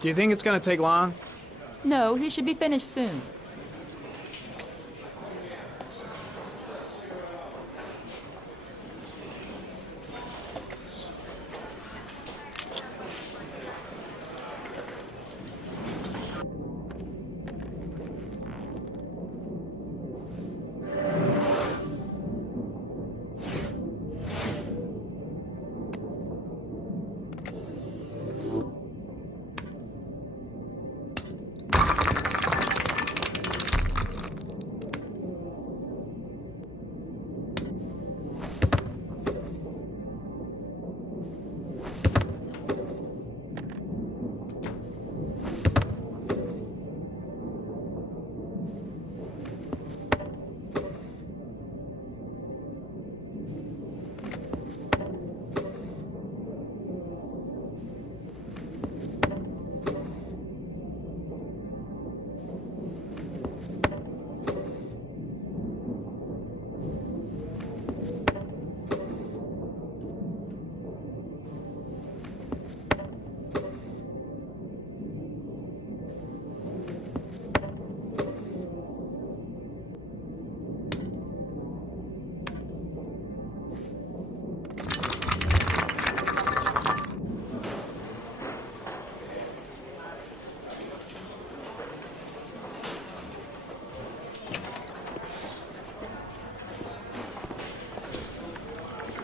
Do you think it's gonna take long? No, he should be finished soon.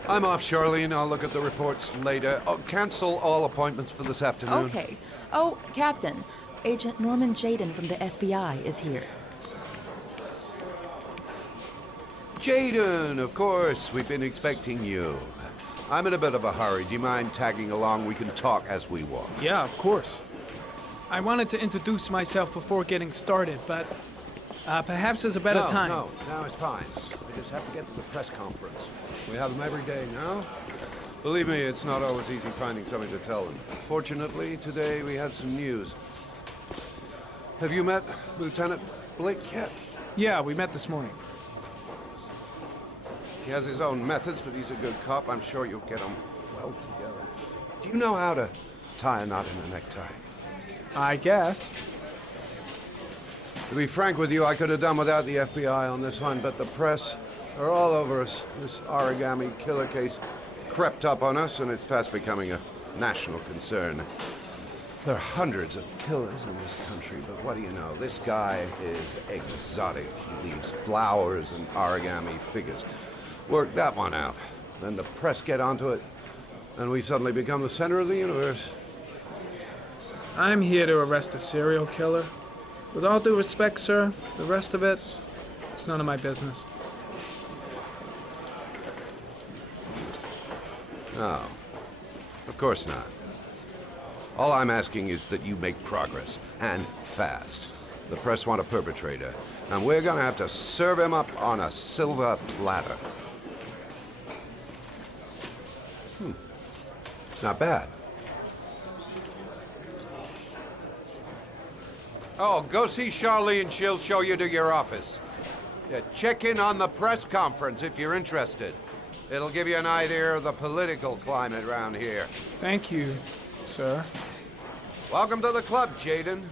I'm off, Charlene. I'll look at the reports later. Oh, cancel all appointments for this afternoon. Okay. Oh, Captain. Agent Norman Jaden from the FBI is here. Jaden, of course. We've been expecting you. I'm in a bit of a hurry. Do you mind tagging along? We can talk as we walk. Yeah, of course. I wanted to introduce myself before getting started, but perhaps there's a better time. No, it's fine. We just have to get to the press conference. We have them every day now. Believe me, it's not always easy finding something to tell them. Fortunately, today we had some news. Have you met Lieutenant Blake yet? Yeah, we met this morning. He has his own methods, but he's a good cop. I'm sure you'll get them well together. Do you know how to tie a knot in a necktie? I guess. To be frank with you, I could have done without the FBI on this one, but the press are all over us. This origami killer case crept up on us, and it's fast becoming a national concern. There are hundreds of killers in this country, but what do you know? This guy is exotic. He leaves flowers and origami figures. Work that one out. Then the press get onto it, and we suddenly become the center of the universe. I'm here to arrest a serial killer. With all due respect, sir, the rest of it, it's none of my business. No, of course not. All I'm asking is that you make progress, and fast. The press want a perpetrator, and we're gonna have to serve him up on a silver platter. Not bad. Oh, go see Charlene. She'll show you to your office. Yeah, check in on the press conference if you're interested. It'll give you an idea of the political climate around here. Thank you, sir. Welcome to the club, Jaden.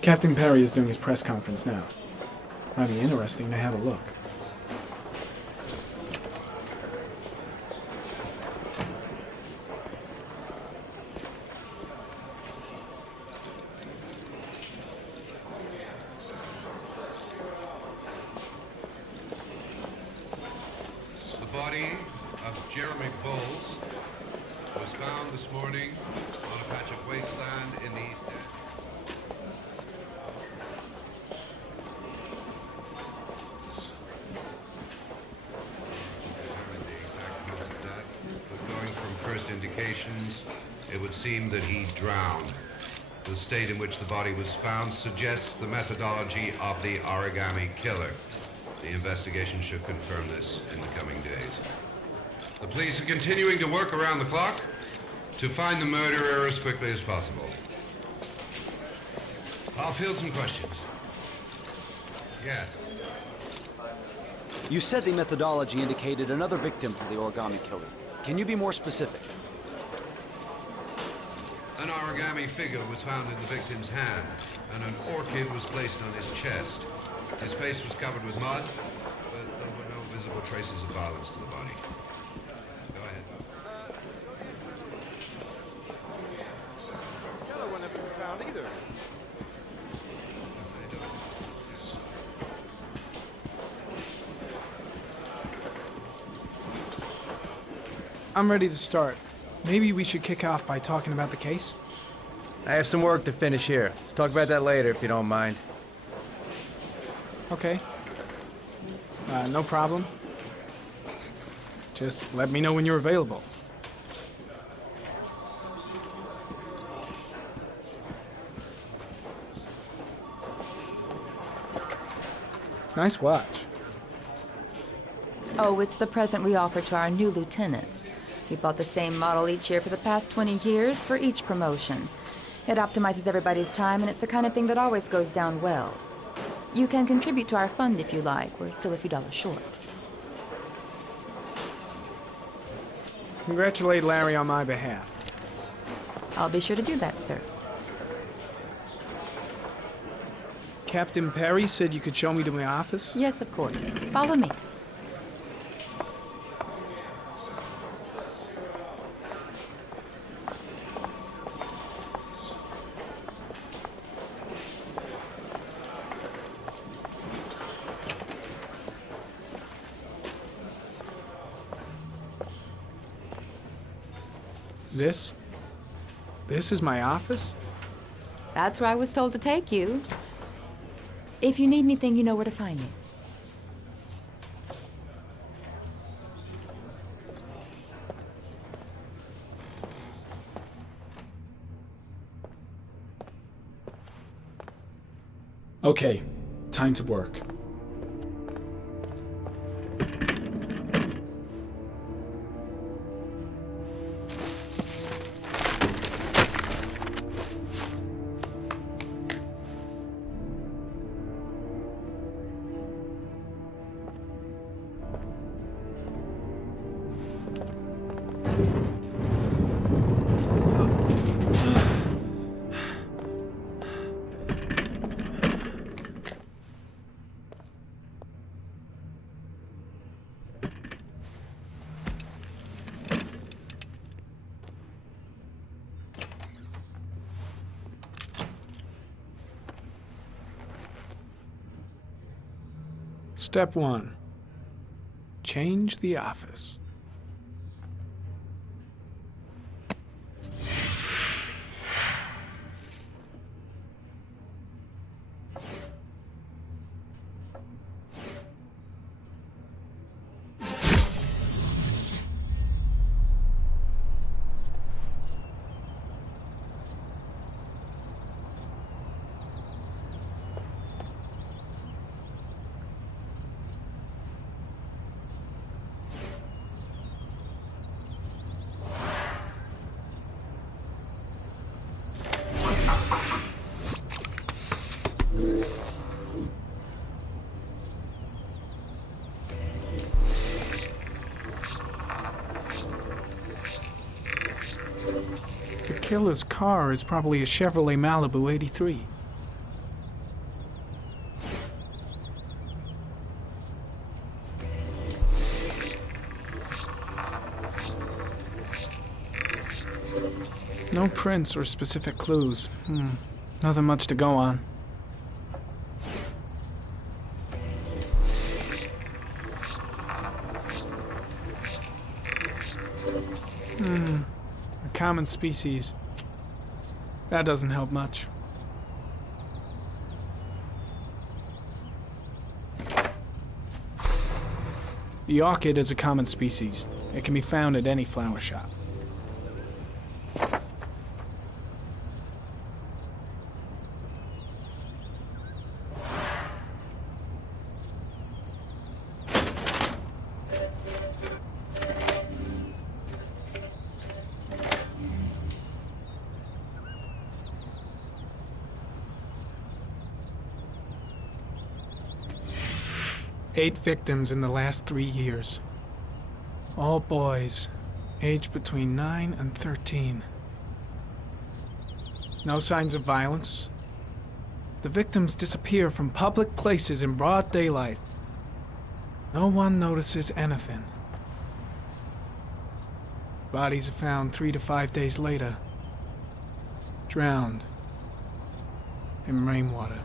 Captain Perry is doing his press conference now. Might be interesting to have a look. The body of Jeremy Bowles was found this morning on a patch of wasteland in the East End. First indications, it would seem that he drowned. The state in which the body was found suggests the methodology of the origami killer. The investigation should confirm this in the coming days. The police are continuing to work around the clock to find the murderer as quickly as possible. I'll field some questions. Yes. You said the methodology indicated another victim for the origami killer. Can you be more specific? An origami figure was found in the victim's hand, and an orchid was placed on his chest. His face was covered with mud, but there were no visible traces of violence to the body. Go ahead. The killer wouldn't have been found either. I'm ready to start. Maybe we should kick off by talking about the case? I have some work to finish here. Let's talk about that later if you don't mind. Okay. No problem. Just let me know when you're available. Nice watch. Oh, it's the present we offer to our new lieutenants. We bought the same model each year for the past 20 years for each promotion. It optimizes everybody's time, and it's the kind of thing that always goes down well. You can contribute to our fund if you like. We're still a few dollars short. Congratulate Larry on my behalf. I'll be sure to do that, sir. Captain Perry said you could show me to my office? Yes, of course. Follow me. This is my office? That's where I was told to take you. If you need anything, you know where to find me. Okay, time to work. Step 1. Change the office. The killer's car is probably a Chevrolet Malibu 83. No prints or specific clues. Nothing much to go on. A common species. That doesn't help much. The orchid is a common species. It can be found at any flower shop. 8 victims in the last 3 years. All boys, aged between 9 and 13. No signs of violence. The victims disappear from public places in broad daylight. No one notices anything. Bodies are found 3 to 5 days later, drowned in rainwater.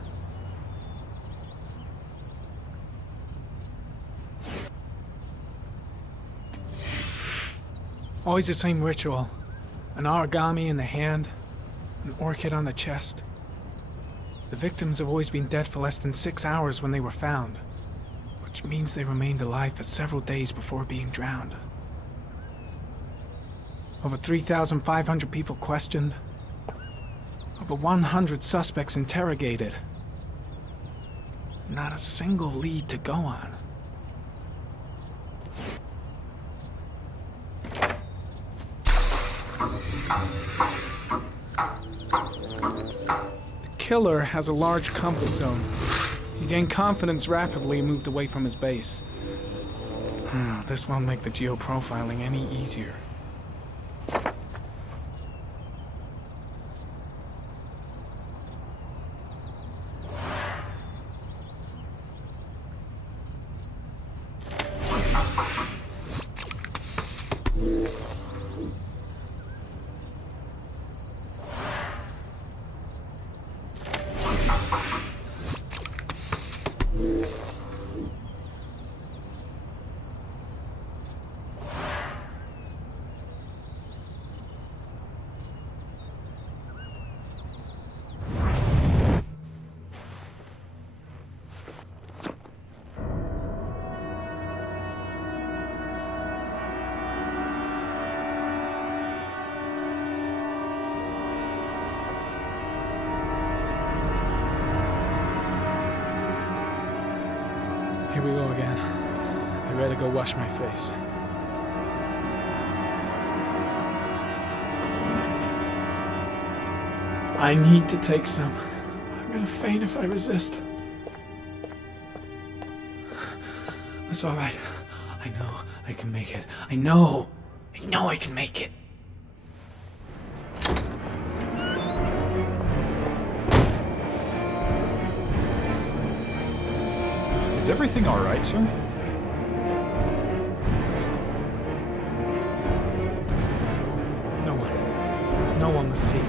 Always the same ritual. An origami in the hand, an orchid on the chest. The victims have always been dead for less than 6 hours when they were found, which means they remained alive for several days before being drowned. Over 3,500 people questioned. Over 100 suspects interrogated. Not a single lead to go on. The killer has a large comfort zone. He gained confidence rapidly and moved away from his base. This won't make the geoprofiling any easier. Here we go again. I better go wash my face. I need to take some. I'm gonna faint if I resist. That's all right. I know I can make it. I know I can make it. Is everything all right, sir? No one was seen.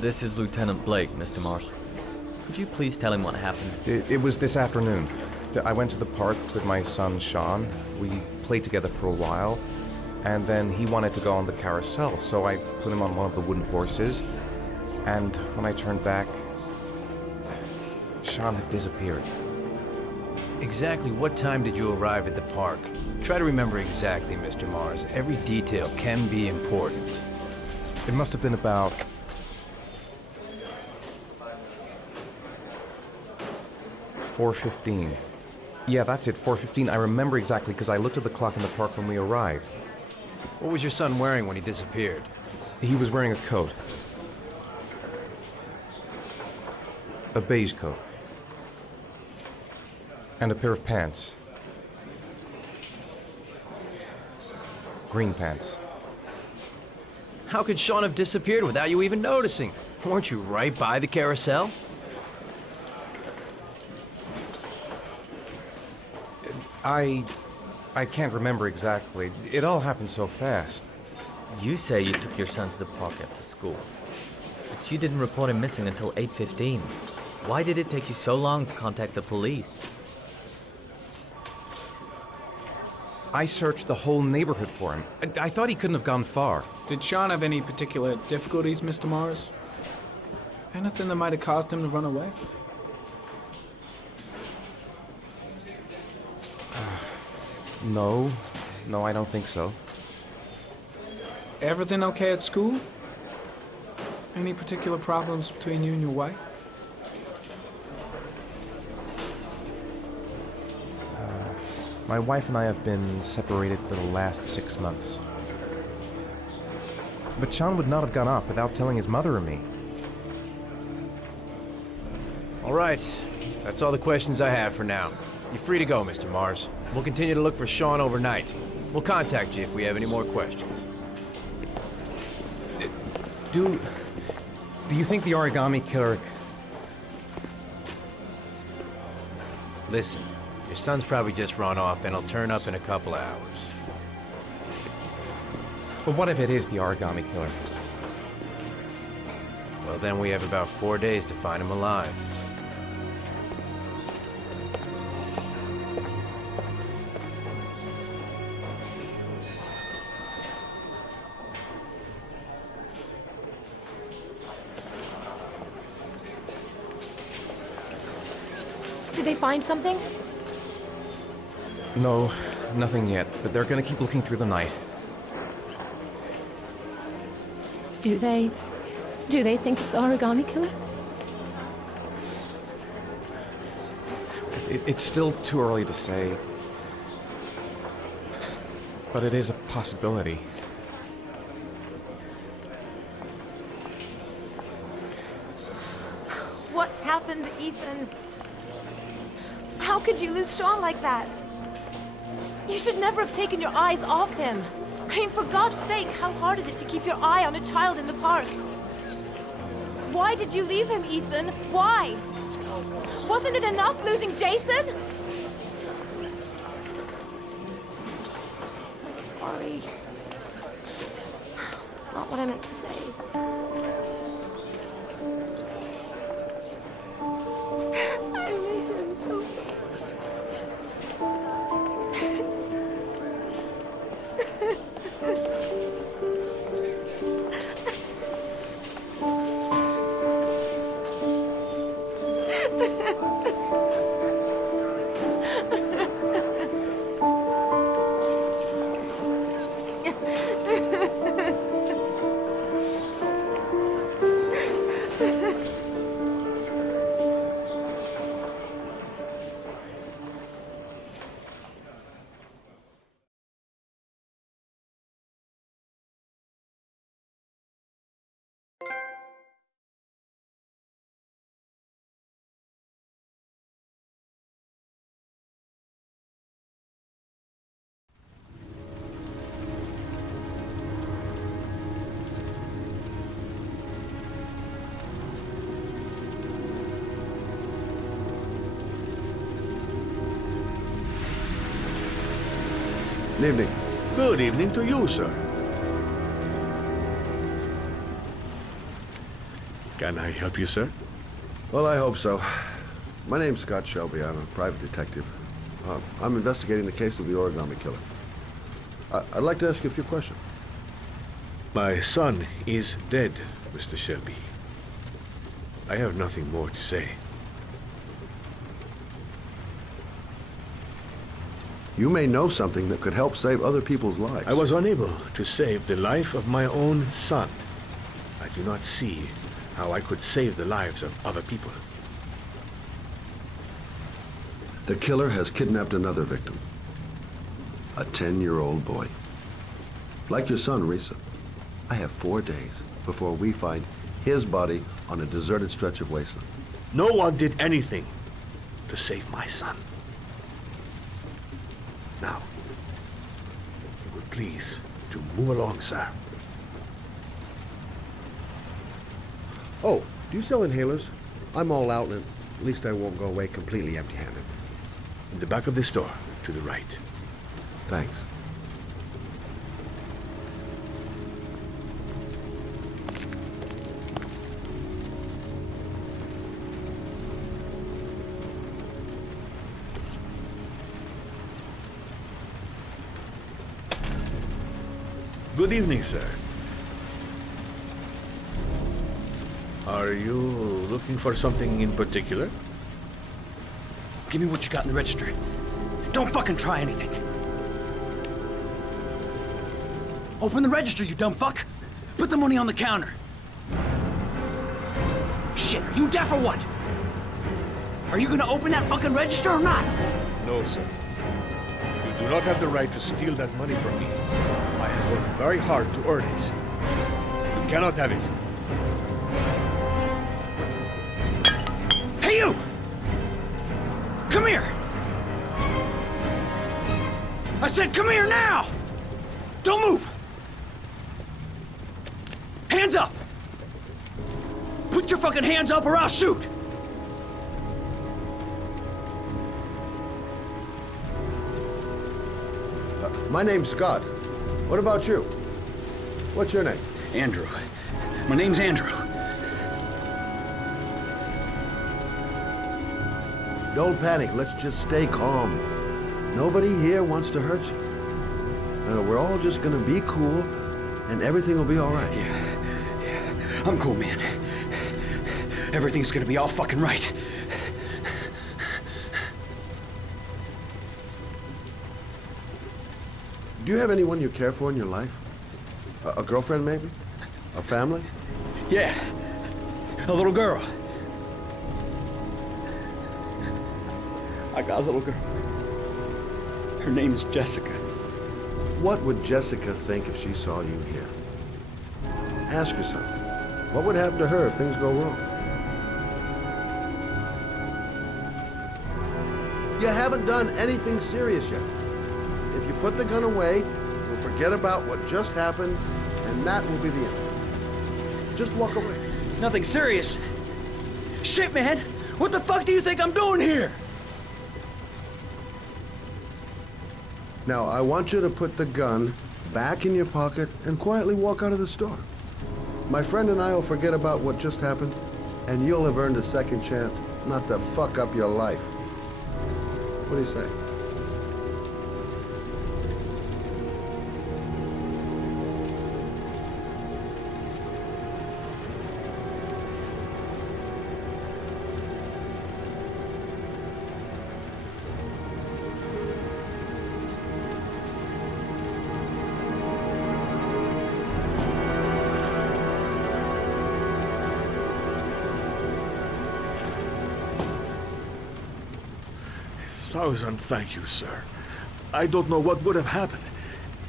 This is Lieutenant Blake, Mr. Marshall. Could you please tell him what happened? It was this afternoon. I went to the park with my son, Sean. We played together for a while, and then he wanted to go on the carousel, so I put him on one of the wooden horses, and when I turned back, Sean had disappeared. Exactly what time did you arrive at the park? Try to remember exactly, Mr. Mars. Every detail can be important. It must have been about 4:15. Yeah, that's it, 4:15. I remember exactly because I looked at the clock in the park when we arrived. What was your son wearing when he disappeared? He was wearing a coat. A beige coat. And a pair of pants. Green pants. How could Sean have disappeared without you even noticing? Weren't you right by the carousel? I can't remember exactly. It all happened so fast. You say you took your son to the park after school, but you didn't report him missing until 8:15. Why did it take you so long to contact the police? I searched the whole neighborhood for him. I thought he couldn't have gone far. Did Sean have any particular difficulties, Mr. Mars? Anything that might have caused him to run away? No, I don't think so. Everything okay at school? Any particular problems between you and your wife? My wife and I have been separated for the last 6 months. But Sean would not have gone off without telling his mother or me. All right. That's all the questions I have for now. You're free to go, Mr. Mars. We'll continue to look for Sean overnight. We'll contact you if we have any more questions. Do you think the origami killer... Listen, your son's probably just run off and he'll turn up in a couple of hours. But what if it is the origami killer? Well, then we have about 4 days to find him alive. Did they find something? No, nothing yet, but they're gonna keep looking through the night. Do they think it's the origami killer? It's still too early to say. But it is a possibility. What happened, Ethan? How could you lose Sean like that? You should never have taken your eyes off him. I mean, for God's sake, how hard is it to keep your eye on a child in the park? Why did you leave him, Ethan? Why? Wasn't it enough losing Jason? I'm sorry. It's not what I meant to say. I miss him so much. Good evening. Good evening to you, sir. Can I help you, sir? Well, I hope so. My name's Scott Shelby. I'm a private detective. I'm investigating the case of the origami killer. I'd like to ask you a few questions. My son is dead, Mr. Shelby. I have nothing more to say. You may know something that could help save other people's lives. I was unable to save the life of my own son. I do not see how I could save the lives of other people. The killer has kidnapped another victim. A 10-year-old boy. Like your son, Risa. I have 4 days before we find his body on a deserted stretch of wasteland. No one did anything to save my son. Now, you would please to move along, sir. Oh, do you sell inhalers? I'm all out, and at least I won't go away completely empty-handed. In the back of the store, to the right. Thanks. Good evening, sir. Are you looking for something in particular? Give me what you got in the register. Don't fucking try anything. Open the register, you dumb fuck! Put the money on the counter! Shit, are you deaf or what? Are you gonna open that fucking register or not? No, sir. You do not have the right to steal that money from me. I have worked very hard to earn it. You cannot have it. Hey, you! Come here! I said come here now! Don't move! Hands up! Put your fucking hands up or I'll shoot! My name's Scott. What about you? What's your name? Andrew. My name's Andrew. Don't panic. Let's just stay calm. Nobody here wants to hurt you. We're all just gonna be cool, and everything will be all right. Yeah. I'm cool, man. Everything's gonna be all fucking right. Do you have anyone you care for in your life? A girlfriend, maybe? A family? Yeah. A little girl. I got a little girl. Her name's Jessica. What would Jessica think if she saw you here? Ask yourself, what would happen to her if things go wrong? You haven't done anything serious yet. If you put the gun away, we'll forget about what just happened, and that will be the end. Just walk away. Nothing serious. Shit, man! What the fuck do you think I'm doing here? Now, I want you to put the gun back in your pocket and quietly walk out of the store. My friend and I will forget about what just happened, and you'll have earned a second chance not to fuck up your life. What do you say? Thousand thank you, sir. I don't know what would have happened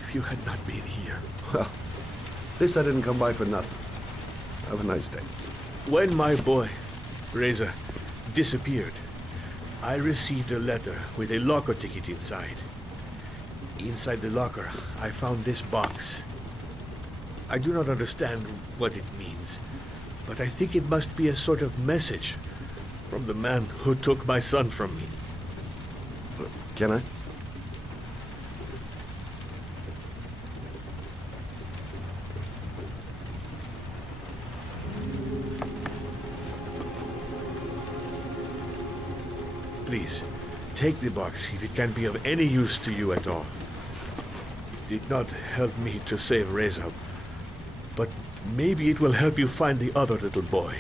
if you had not been here. Well, at least I didn't come by for nothing. Have a nice day. When my boy, Reza, disappeared, I received a letter with a locker ticket inside. Inside the locker, I found this box. I do not understand what it means, but I think it must be a sort of message from the man who took my son from me. Can I? Please, take the box if it can be of any use to you at all. It did not help me to save Reza, but maybe it will help you find the other little boy.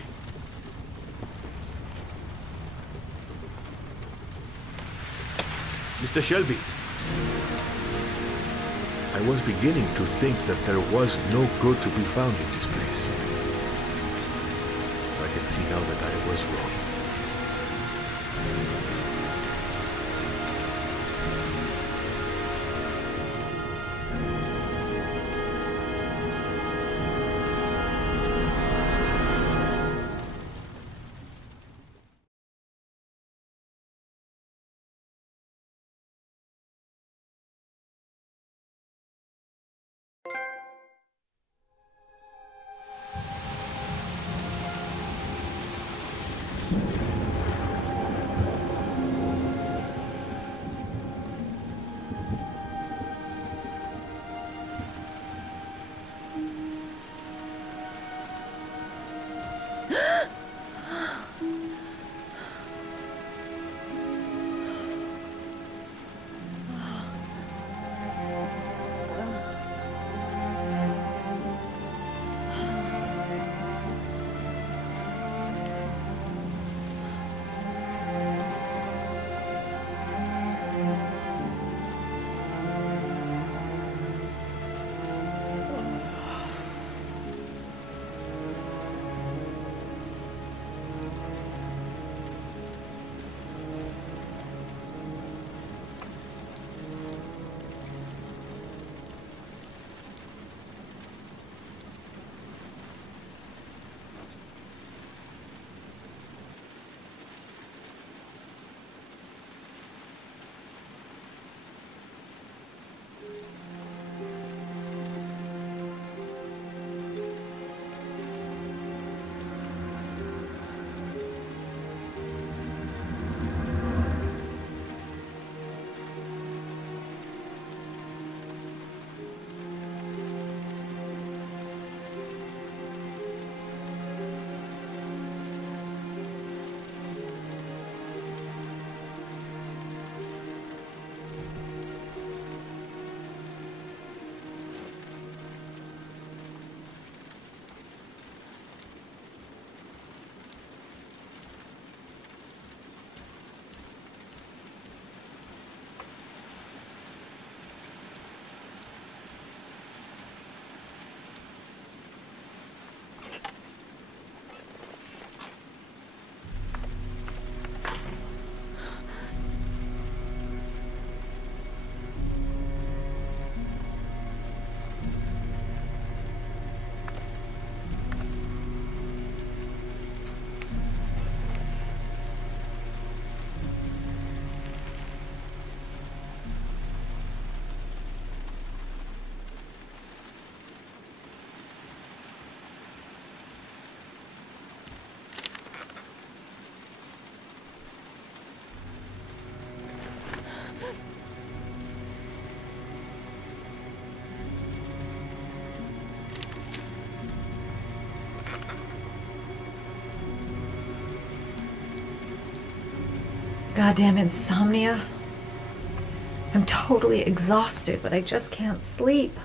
Mr. Shelby, I was beginning to think that there was no good to be found in this place. I can see now that I was wrong. Goddamn insomnia. I'm totally exhausted, but I just can't sleep.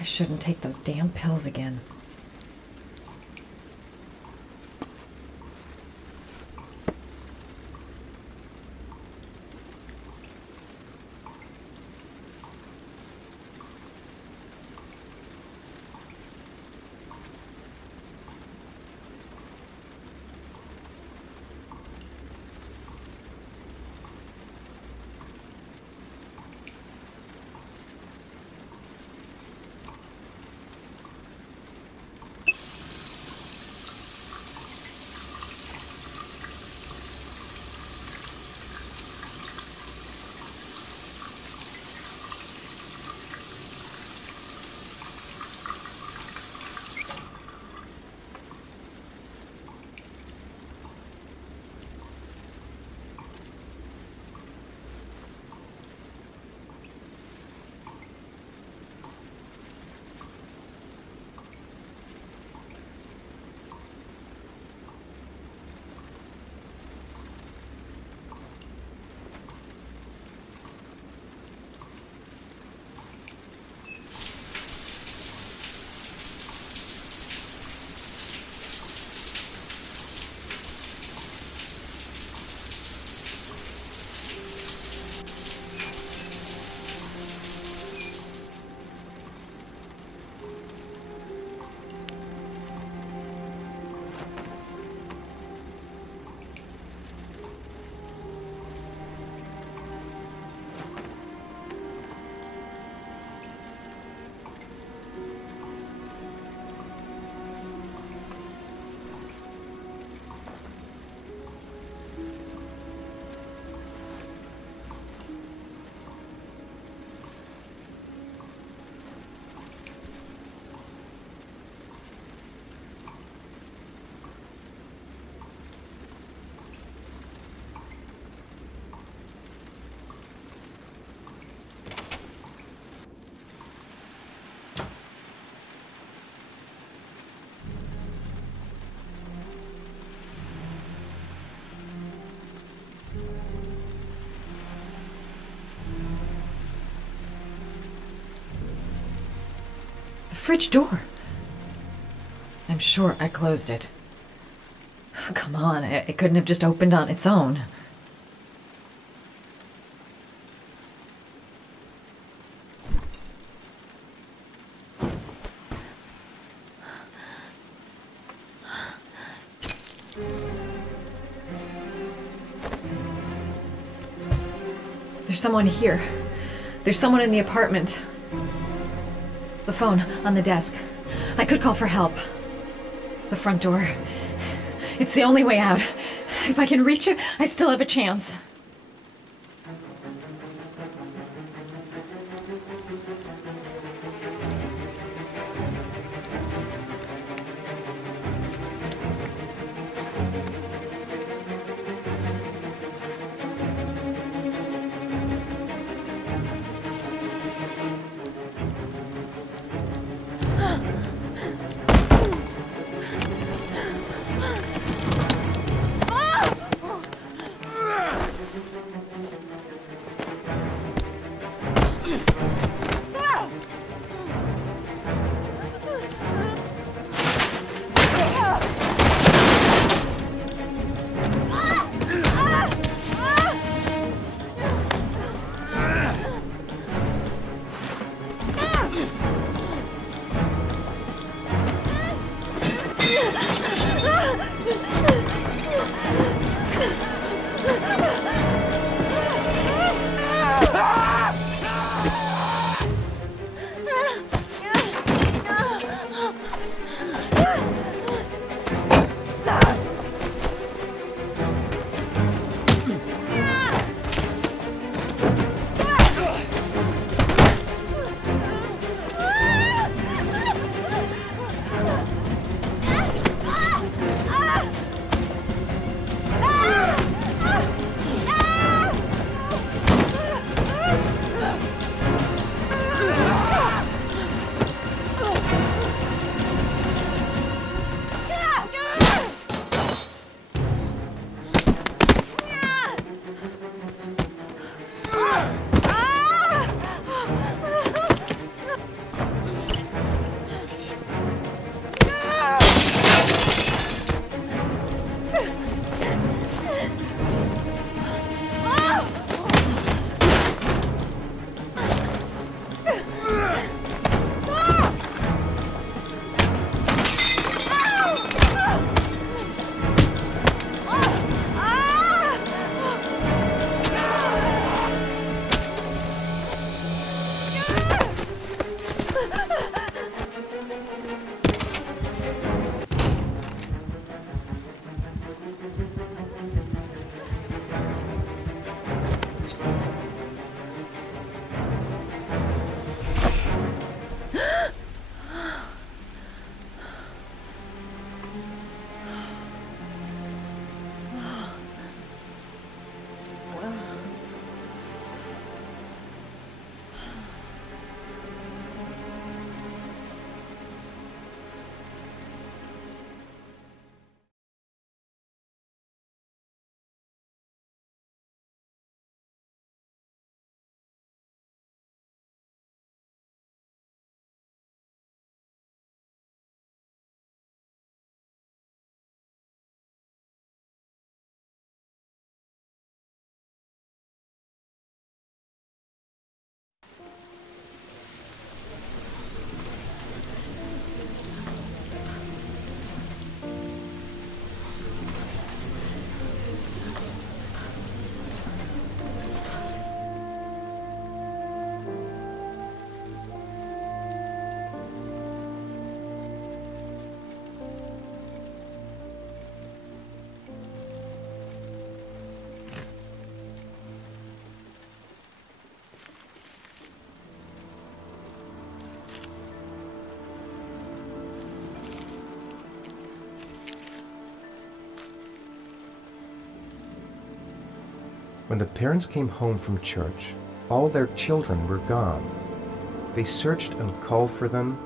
I shouldn't take those damn pills again. Fridge door. I'm sure I closed it. Come on, it couldn't have just opened on its own. There's someone here. There's someone in the apartment. The phone on the desk. I could call for help. The front door. It's the only way out. If I can reach it, I still have a chance. When the parents came home from church, all their children were gone. They searched and called for them,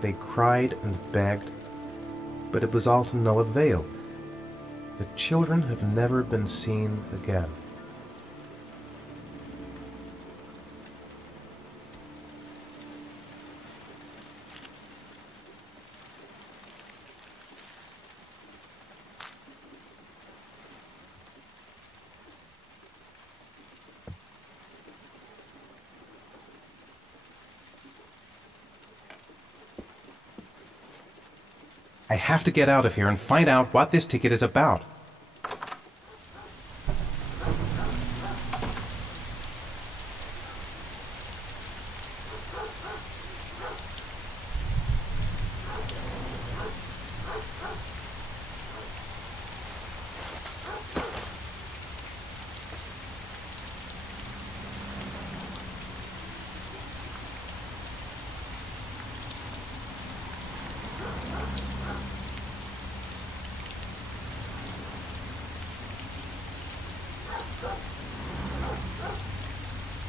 they cried and begged, but it was all to no avail. The children have never been seen again. I have to get out of here and find out what this ticket is about.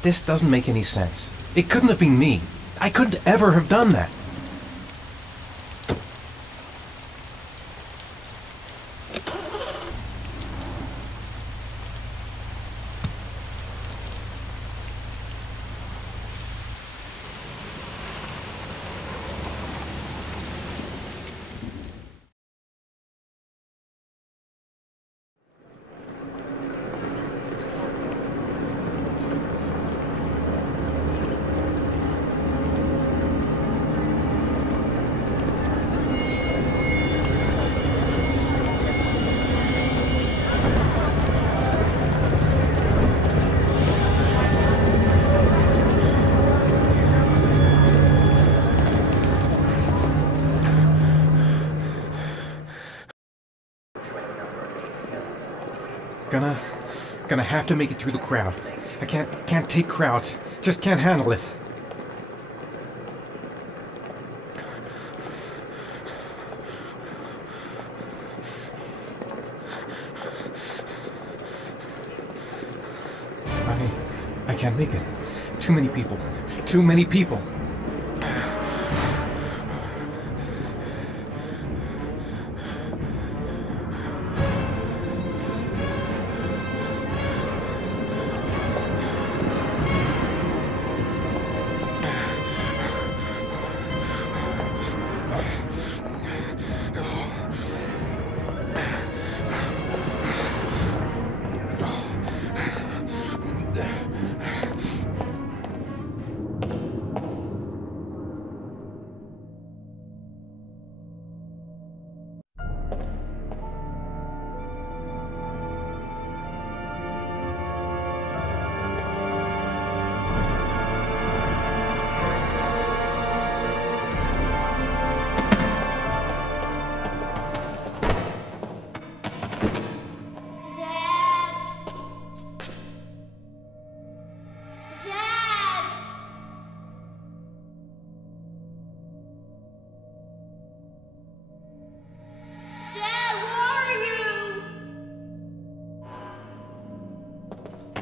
This doesn't make any sense. It couldn't have been me. I couldn't ever have done that. Gonna have to make it through the crowd. I can't take crowds. Just can't handle it. I can't make it. Too many people. Too many people.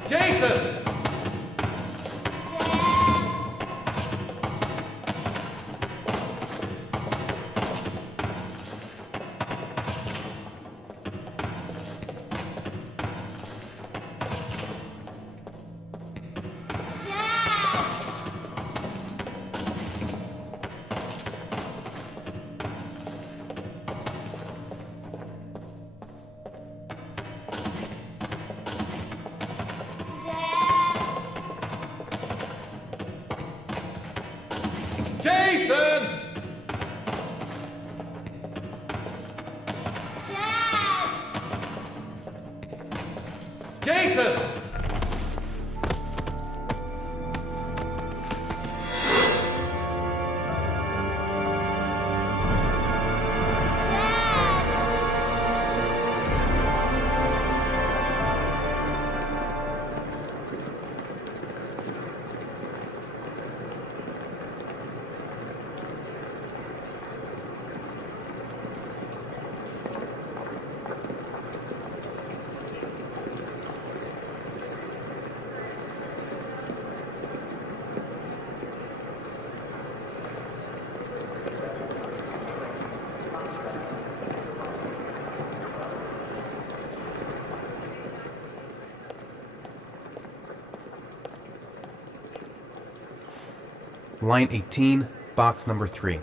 Jason! Jason! Dad! Jason! Line 18, box number 3.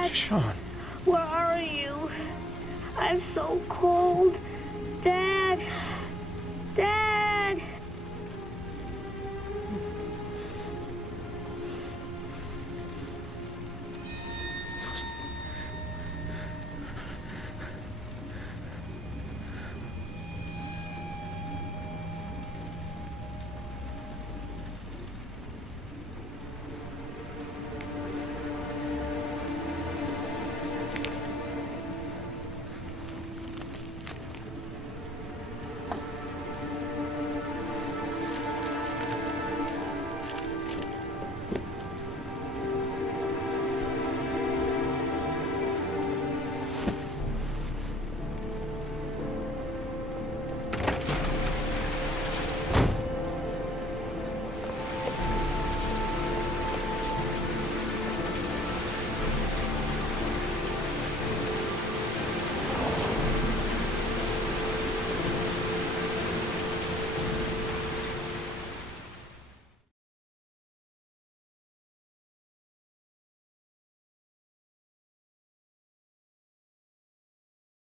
Dad? Sean. Where are you? I'm so cold. Dad! Dad!